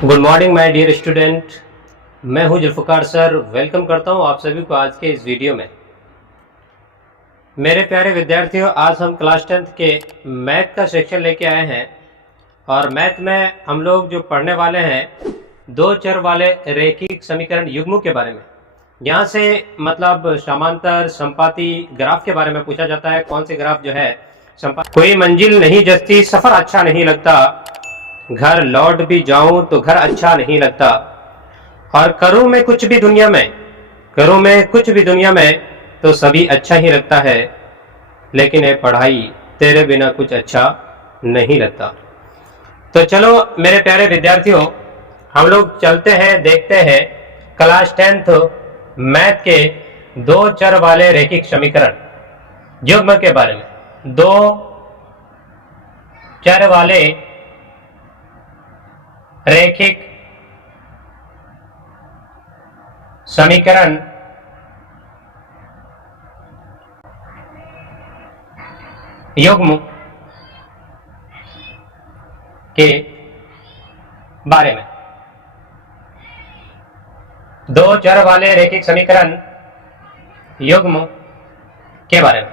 Good morning my dear student. मैं हूं Zulfikar sir. Welcome करता हूं आप सभी को आज के इस वीडियो में। मेरे प्यारे विद्यार्थियों, आज हम क्लास 10th के मैथ का सेक्शन लेके आए हैं और मैथ में हम लोग जो पढ़ने वाले हैं दो चर वाले रैखिक समीकरण युग्मों के बारे में। यहाँ से मतलब समांतर संपाती ग्राफ के बारे में पूछा जाता है। कौन से ग्राफ जो है कोई मंजिल नहीं जचती, सफ़र अच्छा नहीं लगता, घर लौट भी जाऊं तो घर अच्छा नहीं लगता, और करूं मैं कुछ भी दुनिया में तो सभी अच्छा ही लगता है, लेकिन ये पढ़ाई तेरे बिना कुछ अच्छा नहीं लगता। तो चलो मेरे प्यारे विद्यार्थियों, हम लोग चलते हैं, देखते हैं क्लास 10th मैथ के दो चर वाले रैखिक समीकरण युग्म के बारे में। दो चर वाले रैखिक समीकरण युग्म के बारे में। दो चर वाले रैखिक समीकरण युग्म के बारे में।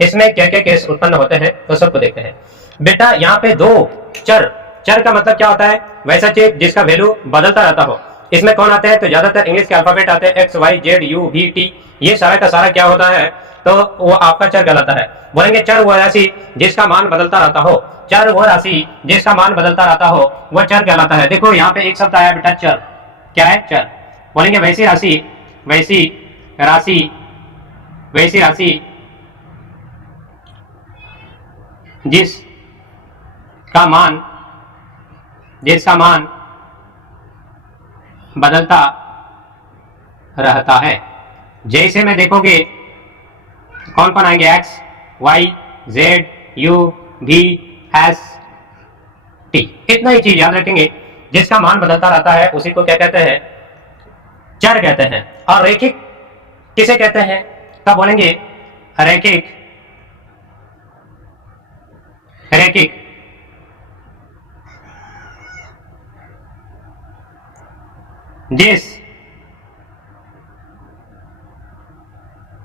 इसमें क्या क्या केस उत्पन्न होते हैं तो सबको देखते हैं। बेटा यहाँ पे दो चर का मतलब क्या होता है? वैसा चीज जिसका वैल्यू बदलता रहता हो। इसमें कौन आते हैं? तो ज्यादातर इंग्लिश के अल्फाबेट आते हैं, X Y Z U V T. ये सारा का सारा क्या होता है? तो वो आपका चर कहलाता है। बोलेंगे चर वो राशि जिसका मान बदलता रहता हो, चर वो राशि जिसका मान बदलता रहता हो वह चर कहलाता है। देखो यहाँ पे एक शब्द आया बेटा चर। क्या है? चर। बोलेंगे वैसी राशि जिसका मान बदलता रहता है। जैसे में देखोगे कौन कौन आएंगे? X Y Z U V S T. इतना ही चीज याद रखेंगे। जिसका मान बदलता रहता है उसी को क्या कहते हैं? चर कहते हैं। और रैखिक किसे कहते हैं? तब बोलेंगे रैखिक जिस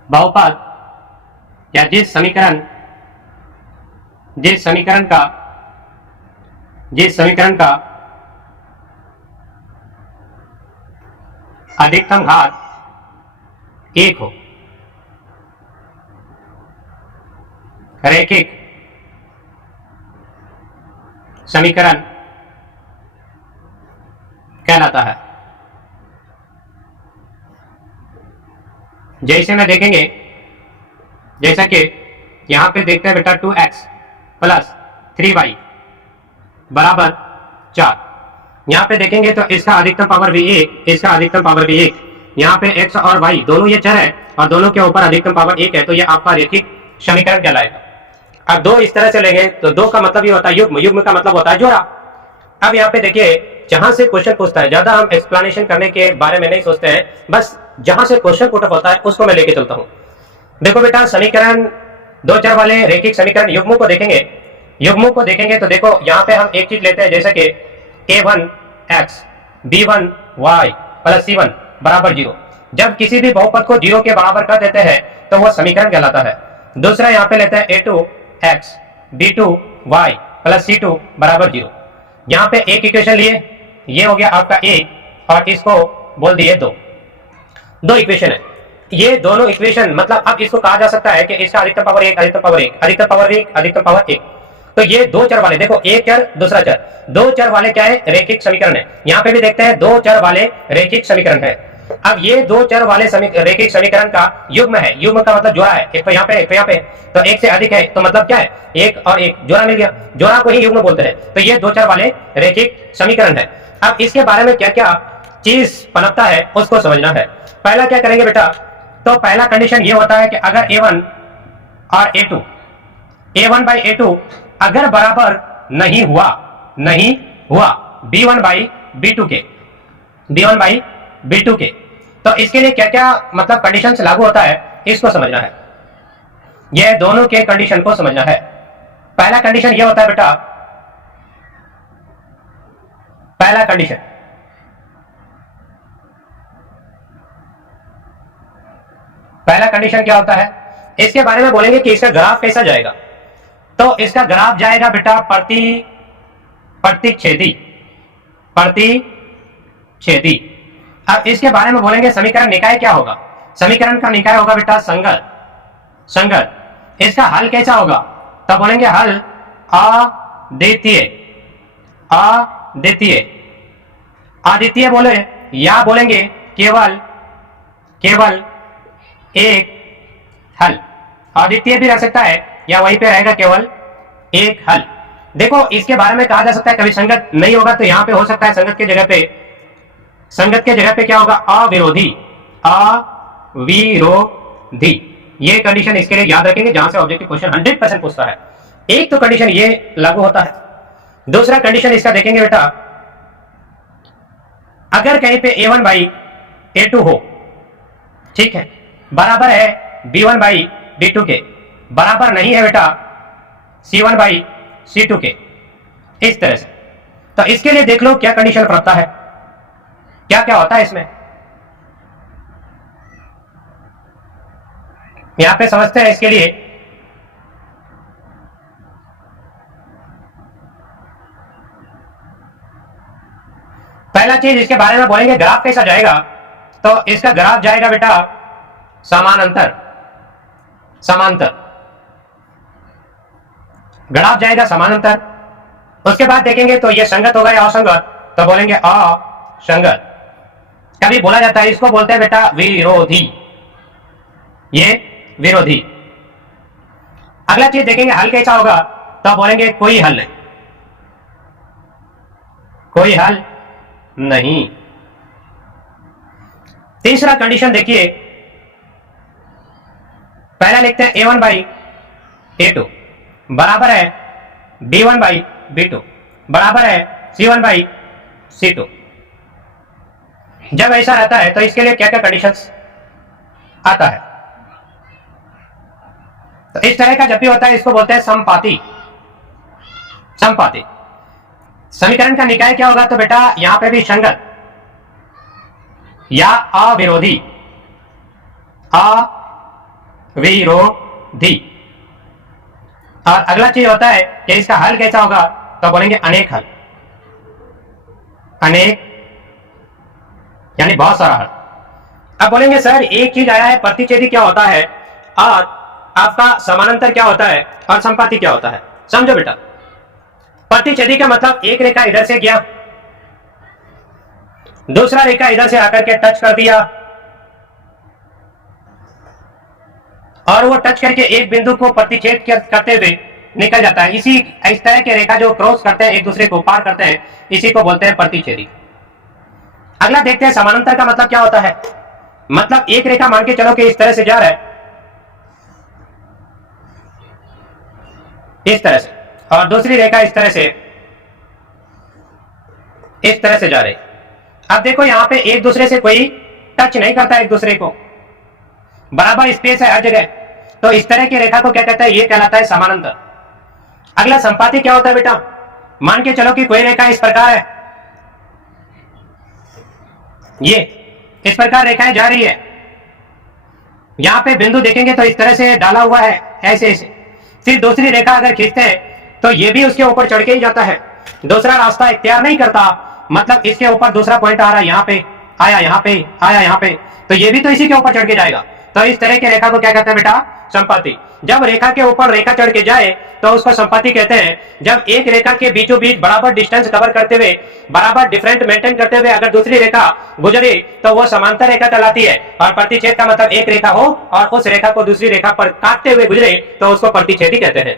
बहुपद या जिस समीकरण का अधिकतम घात एक हो, रैखिक समीकरण कहलाता है। जैसे में देखेंगे, जैसा कि यहां पे देखते हैं बेटा 2x प्लस 3y बराबर 4। यहां पे देखेंगे तो इसका अधिकतम पावर भी 1, इसका अधिकतम पावर भी 1। यहाँ पे x और y दोनों ये चर है और दोनों के ऊपर अधिकतम पावर 1 है, तो ये आपका रैखिक समीकरण कहलाएगा। अब दो इस तरह से लेंगे तो दो का मतलब ये होता है युग्म, युग्म का मतलब होता है जोड़ा। अब यहाँ पे देखिए, जहां से क्वेश्चन पूछता है, ज्यादा हम एक्सप्लेनेशन करने के बारे में नहीं सोचते हैं, बस जहां से क्वेश्चन पुट अप होता है उसको मैं लेके चलता हूं। देखो बेटा, समीकरण दो चर वाले रैखिक समीकरण युग्मों को देखेंगे तो देखो यहाँ पे हम एक चीज लेते हैं, जैसे कि a1x b1y प्लस c1 बराबर 0। जब किसी भी बहुपद को 0 के बराबर कर देते हैं तो वह समीकरण कहलाता है। दूसरा यहाँ पे लेते हैं a2x b2y प्लस c2 बराबर 0। यहाँ पे एक इक्वेशन लिए, ये हो गया आपका a और इसको बोल दिए दो इक्वेशन है। ये दोनों इक्वेशन मतलब अब इसको कहा जा सकता है कि इसका अधिकतम पावर 1, अधिकतम पावर 1। तो ये दो चर वाले, देखो एक चर दूसरा चर, दो चर वाले क्या है? रैखिक समीकरण है। यहाँ पे भी देखते हैं दो चर वाले रैखिक समीकरण है। अब ये दो चर वाले रैखिक समीकरण का युग्म है। युग्म का मतलब जोड़ा है, एक तो यहाँ पे एक तो यहाँ पे, तो एक से अधिक है तो मतलब क्या है? एक और एक जोड़ा मिल गया, जोड़ा को ही युग्म बोलते हैं। तो ये दो चर वाले रैखिक समीकरण है। अब इसके बारे में क्या क्या चीज पनपता है उसको समझना है। पहला क्या करेंगे बेटा? तो पहला कंडीशन ये होता है कि अगर a1 और a1 बाई a2 अगर बराबर नहीं हुआ b1 बाई b2 के, तो इसके लिए क्या क्या मतलब कंडीशंस लागू होता है इसको समझना है। यह दोनों के कंडीशन को समझना है। पहला कंडीशन यह होता है बेटा पहला कंडीशन, पहला कंडीशन क्या होता है, इसके बारे में बोलेंगे कि इसका ग्राफ कैसा जाएगा। तो इसका ग्राफ जाएगा बेटा प्रतिच्छेदी। अब इसके बारे में बोलेंगे समीकरण निकाय क्या होगा। समीकरण का निकाय होगा बेटा संगत। इसका हल कैसा होगा, तो बोलेंगे हल अद्वितीय बोले या बोलेंगे केवल एक हल। अद्वितीय भी रह सकता है या वहीं पे रहेगा केवल एक हल। देखो इसके बारे में कहा जा सकता है कभी संगत नहीं होगा तो यहां पे हो सकता है संगत के जगह पे क्या होगा, अविरोधी। ये कंडीशन इसके लिए याद रखेंगे जहां से ऑब्जेक्टिव क्वेश्चन 100% पूछता है। एक तो कंडीशन ये लागू होता है। दूसरा कंडीशन इसका देखेंगे बेटा, अगर कहीं पे A1 बाई A2 हो, ठीक है, बराबर है B1 बाई B2 के, बराबर नहीं है बेटा C1 बाई C2 के, इस तरह से। तो इसके लिए देख लो क्या कंडीशन पड़ता है, क्या क्या होता है इसमें, यहां पे समझते हैं। इसके लिए पहला चीज इसके बारे में बोलेंगे ग्राफ कैसा जाएगा, तो इसका ग्राफ जाएगा बेटा समानांतर। ग्राफ जाएगा समानांतर। उसके बाद देखेंगे तो ये संगत होगा या असंगत, तो बोलेंगे असंगत। कभी बोला जाता है इसको बोलते हैं बेटा विरोधी, ये विरोधी। अगला चीज देखेंगे हल कैसा होगा, तो बोलेंगे कोई हल नहीं। तीसरा कंडीशन देखिए, पहला लिखते हैं A1 बाई A2 बराबर है B1 बाई B2 बराबर है C1 बाई C2। जब ऐसा रहता है तो इसके लिए क्या क्या कंडीशंस आता है, तो इस तरह का जब भी होता है इसको बोलते हैं समपाती। समीकरण का निकाय क्या होगा, तो बेटा यहां पे भी संगत या अविरोधी। और अगला चीज होता है कि इसका हल कैसा होगा, तो बोलेंगे अनेक हल, यानी बहुत सारा हल। अब बोलेंगे सर एक चीज आया है प्रतिच्छेदी क्या होता है और आपका समानांतर क्या होता है और संपाती क्या होता है। समझो बेटा, प्रतिच्छेदी का मतलब एक रेखा इधर से गया, दूसरा रेखा इधर से आकर के टच कर दिया और वो टच करके एक बिंदु को प्रतिच्छेद करते हुए निकल जाता है। इस तरह के रेखा जो क्रॉस करते हैं, एक दूसरे को पार करते हैं, इसी को बोलते हैं प्रतिच्छेदी। अगला देखते हैं समानांतर का मतलब क्या होता है। मतलब एक रेखा मान के चलो कि इस तरह से जा रहा है, इस तरह से, और दूसरी रेखा इस तरह से जा रही। अब देखो यहां पे एक दूसरे से कोई टच नहीं करता, एक दूसरे को बराबर स्पेस है हर जगह, तो इस तरह की रेखा को क्या कहता है, ये कहलाता है समानांतर। अगला संपाती क्या होता है बेटा, मान के चलो कि कोई रेखा इस प्रकार है, ये इस प्रकार रेखाएं जा रही है, यहां पे बिंदु देखेंगे तो इस तरह से डाला हुआ है, ऐसे फिर दूसरी रेखा अगर खींचते हैं तो ये भी उसके ऊपर चढ़ के ही जाता है, दूसरा रास्ता इख्तियार नहीं करता। मतलब इसके ऊपर दूसरा पॉइंट आ रहा है, यहाँ पे आया, यहाँ पे आया, यहाँ पे, तो ये भी तो इसी के ऊपर चढ़ के जाएगा। तो इस तरह की रेखा को क्या कहते हैं बेटा, संपाती। जब रेखा के ऊपर रेखा चढ़ के जाए तो उसको संपाती कहते हैं। जब एक रेखा के बीचों बीच बराबर डिस्टेंस कवर करते हुए, बराबर डिफरेंट मेंटेन करते हुए अगर दूसरी रेखा गुजरे तो वो समांतर रेखा कहलाती है। और प्रतिच्छेद का मतलब एक रेखा हो और उस रेखा को दूसरी रेखा पर काटते हुए गुजरे तो उसको प्रतिच्छेदी कहते हैं।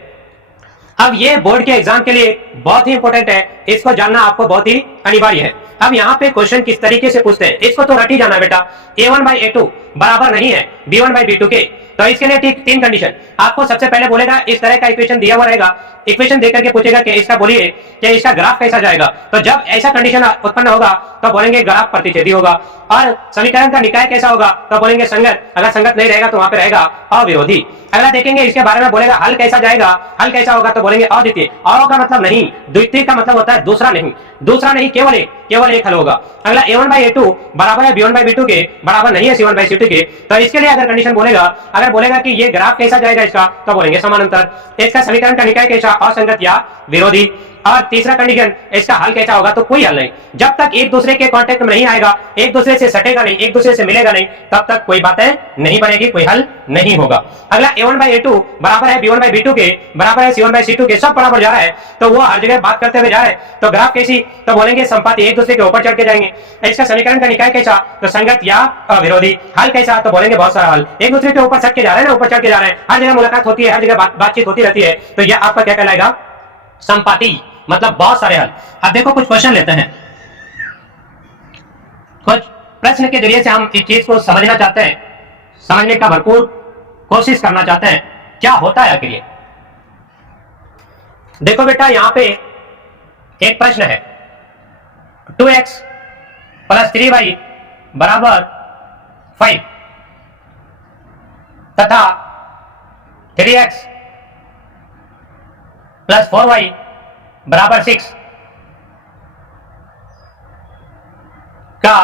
अब ये बोर्ड के एग्जाम के लिए बहुत ही इंपॉर्टेंट है, इसको जानना आपको बहुत ही अनिवार्य है। अब यहाँ पे क्वेश्चन किस तरीके से पूछते हैं, इसको तो रट ही जाना बेटा। A1 बाई A2 बराबर नहीं है B1 बाई B2 के, तो इसके लिए ठीक 3 कंडीशन। आपको सबसे पहले बोलेगा इस तरह का इक्वेशन दिया हुआ रहेगा, इक्वेशन देकर के पूछेगा कि इसका बोलिए कि इसका ग्राफ कैसा जाएगा। तो जब ऐसा कंडीशन उत्पन्न होगा तो बोलेंगे ग्राफ प्रतिच्छेदी होगा। और समीकरण का निकाय कैसा होगा, तो बोलेंगे संगत। अगर संगत नहीं रहेगा तो वहां पे रहेगा अविरोधी। अगला देखेंगे इसके बारे में, बोलेगा हल कैसा जाएगा, हल कैसा होगा, तो बोलेंगे अद्वितीय। अ का मतलब नहीं, द्वितीय का मतलब होता है दूसरा नहीं, दूसरा नहीं केवल एक हल होगा। अगला A1 बाई A2 बराबर है B1 बाई B2 के, बराबर नहीं है C1 बाई C2 के। तो इसके लिए अगर कंडीशन बोलेगा, अगर बोलेगा कि ये ग्राफ कैसा जाएगा इसका, तो बोलेंगे समानांतर। इसका समीकरण का निकाय कैसा, असंगत या विरोधी। और तीसरा कंडीशन, इसका हल कैसा होगा, तो कोई हल नहीं। जब तक एक दूसरे के कांटेक्ट में नहीं आएगा, एक दूसरे से सटेगा नहीं, एक दूसरे से मिलेगा नहीं, तब तक कोई बातें नहीं बनेगी, कोई हल नहीं होगा। अगला A1 बाई A2 बराबर है B1 बाई B2 के, बराबर है C1 बाई C2 के, सब बराबर जा रहा है, तो वो हर जगह बात करते हुए जा रहे हैं। तो ग्राफ कैसी, तो बोलेंगे संपाती, एक दूसरे के ऊपर चढ़ के जाएंगे। इसका समीकरण का निकाय कैसा, तो संगत या अविरोधी। हल कैसा, तो बोलेंगे बहुत सारा हल, एक दूसरे के ऊपर चढ़ के जा रहे हैं ना, ऊपर चढ़ के जा रहे हैं, हर जगह मुलाकात होती है, हर जगह बातचीत होती रहती है, तो यह आपका क्या कहलाएगा, संपाती, मतलब बहुत सारे हल। अब देखो कुछ क्वेश्चन लेते हैं, कुछ प्रश्न के जरिए से हम इस चीज को समझना चाहते हैं, समझने का भरपूर कोशिश करना चाहते हैं क्या होता है आखिर ये। देखो बेटा यहां पे एक प्रश्न है, 2x प्लस 3y बराबर 5 तथा 3x प्लस 4y बराबर 6 का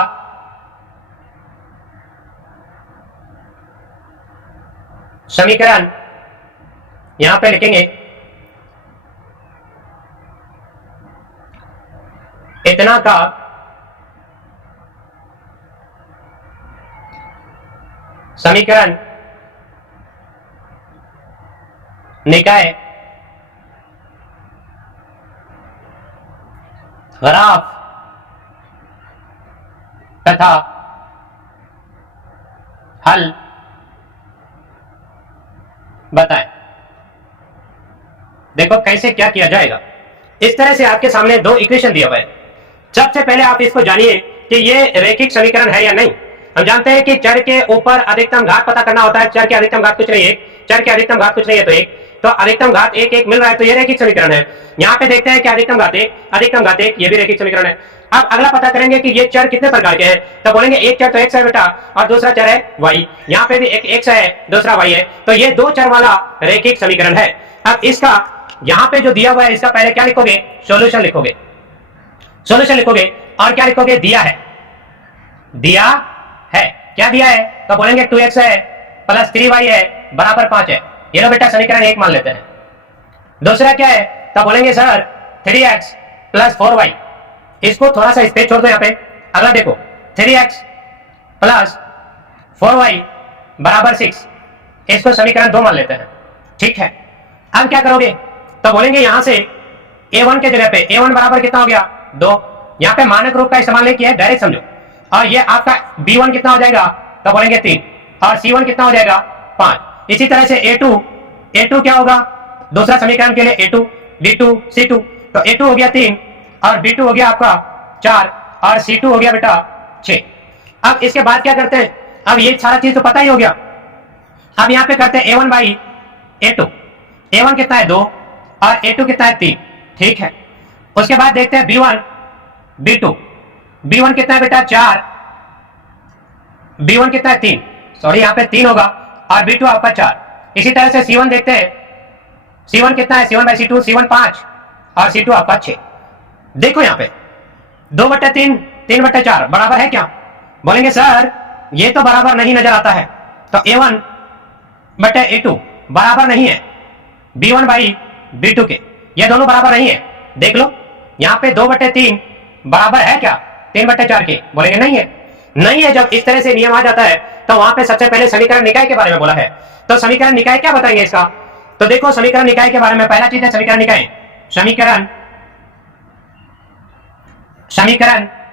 समीकरण यहां पे लिखेंगे। इतना का समीकरण निकाय ग्राफ तथा हल बताएं। देखो कैसे क्या किया जाएगा। इस तरह से आपके सामने दो इक्वेशन दिया हुआ है। सबसे पहले आप इसको जानिए कि ये रैखिक समीकरण है या नहीं। हम जानते हैं कि चर के ऊपर अधिकतम घात पता करना होता है। चर के अधिकतम घात कुछ नहीं है, चर के अधिकतम घात कुछ नहीं है, तो एक, तो अधिकतम घात एक एक मिल रहा है, तो ये रैखिक समीकरण है। यहाँ पे देखते हैं कि अधिकतम घात एक, अधिकतम घात एक, ये भी रैखिक समीकरण है। अब अगला पता करेंगे कि ये चर कितने प्रकार के हैं, तो बोलेंगे एक चर तो x है बेटा, और दूसरा चर है y। यहाँ पे भी एक x है, दूसरा y है, तो ये दो चर वाला रैखिक समीकरण है। अब इसका यहाँ पे जो दिया हुआ है, इसका पहले क्या लिखोगे, सॉल्यूशन लिखोगे, सॉल्यूशन लिखोगे, और क्या लिखोगे, दिया है, दिया है, क्या दिया है, तो बोलेंगे 2x है प्लस 3y है बराबर 5 है। ये लो बेटा समीकरण एक मान लेते हैं। दूसरा क्या है, तो बोलेंगे सर 3x प्लस 4y, इसको थोड़ा सा स्पेस छोड़ दो यहाँ पे। अगला देखो 3x प्लस 4y बराबर 6, इसको समीकरण 2 मान लेते हैं, ठीक है। अब क्या करोगे, तो बोलेंगे यहां से a1 के जगह पे a1 बराबर कितना हो गया, 2। यहाँ पे मानक रूप का इस्तेमाल नहीं किया है, डायरेक्ट समझो। और ये आपका b1 कितना हो जाएगा, तो बोलेंगे 3, और c1 कितना हो जाएगा 5। इसी तरह से a2 क्या होगा, दूसरा समीकरण के लिए a2 b2 c2, तो a2 हो गया 3 और b2 हो गया आपका 4 और c2 हो गया बेटा 6। अब इसके बाद क्या करते हैं, अब ये सारा चीज तो पता ही हो गया। अब यहाँ पे करते हैं a1 बाई a2, a1 कितना है 2 और a2 कितना है 3, ठीक है। उसके बाद देखते हैं b1 b2, b1 कितना है बेटा 4, b1 कितना है 3, सॉरी यहाँ पे 3 होगा, और b2 आपका 4। इसी तरह से c1 देखते हैं, c1 कितना है, c1 बाई c2, c1 5 और c2 आपका 6। देखो यहाँ पे 2/3 3/4 बराबर है क्या, बोलेंगे सर ये तो बराबर नहीं नजर आता है, तो a1 बटे a2 बराबर नहीं है b1 बाई b2 के, ये दोनों बराबर नहीं है। देख लो यहाँ पे 2/3 बराबर है क्या 3/4 के, बोलेंगे नहीं है, नहीं है। जब इस तरह से नियम आ जाता है तो वहां पे सबसे पहले समीकरण निकाय के बारे में बोला है, तो समीकरण निकाय क्या बताएंगे इसका, तो देखो समीकरण निकाय के बारे में पहला चीज है समीकरण निकाय, समीकरण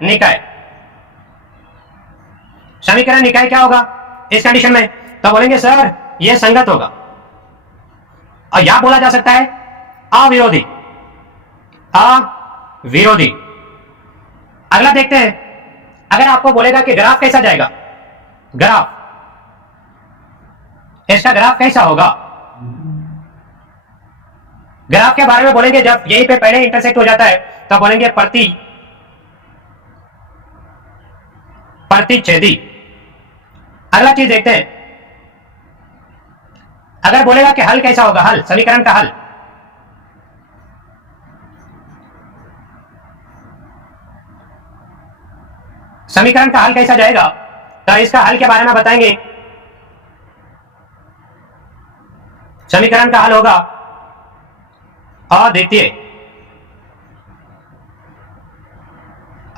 निकाय, समीकरण निकाय क्या होगा इस कंडीशन में, तो बोलेंगे सर ये संगत होगा, और यह बोला जा सकता है अविरोधी, अविरोधी। अगला देखते हैं, अगर आपको बोलेगा कि ग्राफ कैसा जाएगा, ग्राफ, इसका ग्राफ कैसा होगा, ग्राफ के बारे में बोलेंगे जब यहीं पे पहले इंटरसेक्ट हो जाता है तो बोलेंगे प्रतिच्छेदी। अगला चीज देखते हैं, अगर बोलेगा कि हल कैसा होगा, हल, समीकरण का हल, समीकरण का हल कैसा जाएगा, तो इसका हल के बारे में बताएंगे। समीकरण का हल होगा अद्वितीय,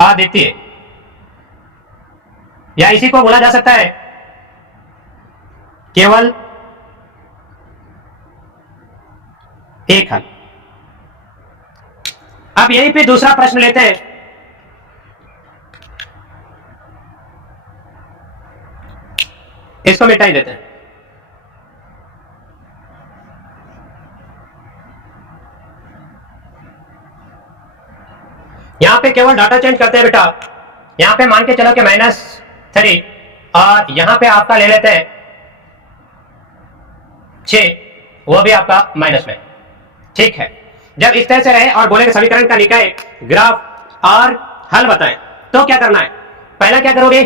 अद्वितीय, या इसी को बोला जा सकता है केवल एक हल। अब यहीं पे दूसरा प्रश्न लेते हैं, इसको मिटा ही देते हैं। यहां पे केवल डाटा चेंज करते हैं बेटा, यहां पे मान के चलो कि -3 और यहां पे आपका ले लेते हैं 6, वो भी आपका माइनस में, ठीक है। जब इस तरह से रहे और बोले समीकरण का निकाय, ग्राफ और हल बताएं, तो क्या करना है, पहला क्या करोगे,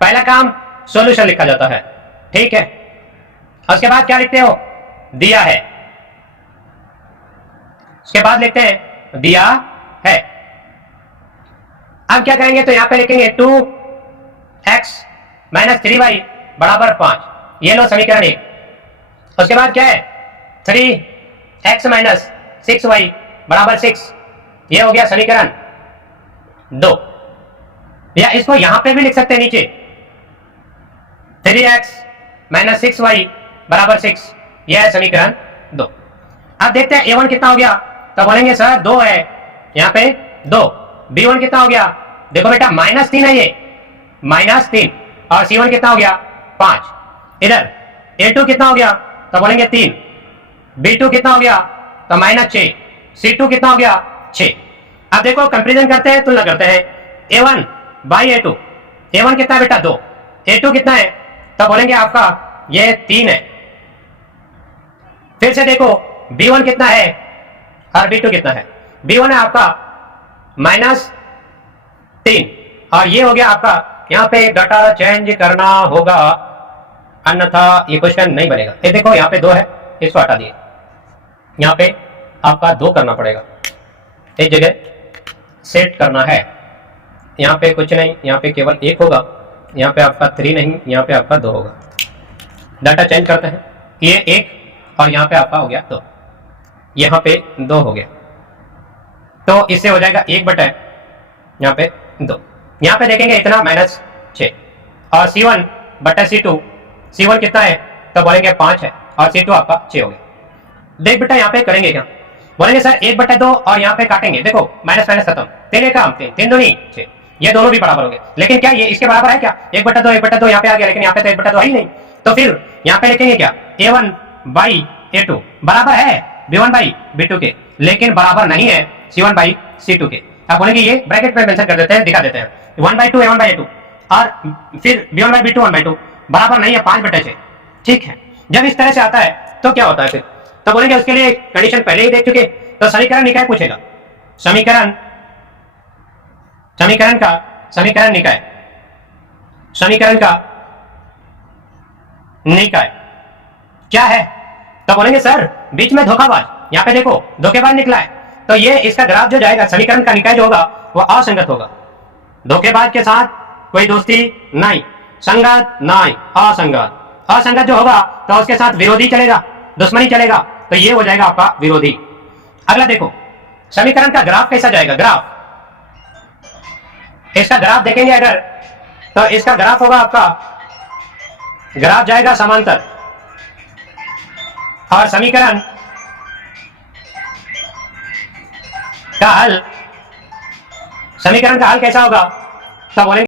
पहला काम सॉल्यूशन लिखा जाता है, ठीक है। उसके बाद क्या लिखते हो, दिया है, उसके बाद लिखते हैं दिया है। अब क्या करेंगे, तो यहां पे लिखेंगे 2x - 3y बराबर 5, ये लो समीकरण 1। उसके बाद क्या है, 3x - 6y बराबर 6, ये हो गया समीकरण 2। या इसको यहां पे भी लिख सकते हैं नीचे, 3x - 6y बराबर 6, यह है समीकरण 2। अब देखते हैं a1 कितना हो गया, तो बोलेंगे सर 2 है, यहां पे 2, b1 कितना हो गया, देखो बेटा -3 है ये, -3, और c1 कितना हो गया 5, इधर a2 कितना हो गया, तो बोलेंगे 3, b2 कितना हो गया, तो -6, c2 कितना हो गया 6। अब देखो कंपैरिजन करते हैं, तुलना करते हैं, a1 बाई a2, a1 कितना है बेटा 2, a2 कितना है, तो बोलेंगे आपका ये 3 है। फिर से देखो b1 कितना है और b2 कितना है, b1 है आपका -3, और ये हो गया आपका, यहां पे डाटा चेंज करना होगा अन्यथा ये क्वेश्चन नहीं बनेगा। ये देखो यहाँ पे 2 है, इसको हटा दिए, यहाँ पे आपका 2 करना पड़ेगा, एक जगह सेट करना है, यहाँ पे कुछ नहीं, यहाँ पे केवल 1 होगा, यहाँ पे आपका 3 नहीं, यहाँ पे आपका 2 होगा। डाटा चेंज करते हैं, ये 1 और यहाँ पे आपका हो गया 2, यहाँ पे 2 हो गया, तो इससे हो जाएगा 1/, यहाँ पे 2, यहाँ पे देखेंगे इतना -6, और c1/c2, c1 कितना है, तो बोलेंगे 5 है, और c2 आपका 6 हो गया। देख बेटा यहाँ पे करेंगे क्या, बोलेंगे सर 1/2 और यहाँ पे काटेंगे, देखो माइनस खत्म, 3 काम 3 2 नहीं 6, ये दोनों भी बराबर होंगे, लेकिन क्या ये इसके बराबर है क्या, 1/2 1/2 यहाँ पे आ गया, लेकिन यहाँ पे तो 1/2 है ही नहीं, तो फिर यहाँ पे लिखेंगे क्या, a1/a2 बराबर है b1/b2 के, लेकिन बराबर नहीं है c1/c2 के। आप बोलेंगे ये ब्रैकेट में मेंशन कर देते हैं, दिखा देते हैं, 1/2 a1/a2 और फिर b1/b2 1/2 बराबर नहीं है 5/6, ठीक है। जब इस तरह से आता है तो क्या होता है फिर, तो बोलेंगे उसके लिए कंडीशन पहले ही देख चुके, तो समीकरण निकाय पूछेगा, समीकरण का निकाय क्या है, तो बोलेंगे सर बीच में धोखाबाज, यहाँ पे देखो धोखेबाज निकला है, तो ये इसका ग्राफ जो जाएगा, समीकरण का निकाय जो होगा वो असंगत होगा, धोखेबाज के साथ कोई दोस्ती नहीं, संगत नहीं, असंगत, असंगत जो होगा तो उसके साथ विरोधी चलेगा, दुश्मनी चलेगा, तो ये हो जाएगा आपका विरोधी। अगला देखो समीकरण का ग्राफ कैसा जाएगा, ग्राफ, इसका ग्राफ देखेंगे अगर, तो इसका ग्राफ होगा आपका, ग्राफ जाएगा समांतर, और समीकरण का हल, समीकरण का हल कैसा होगा, तो बोलेंगे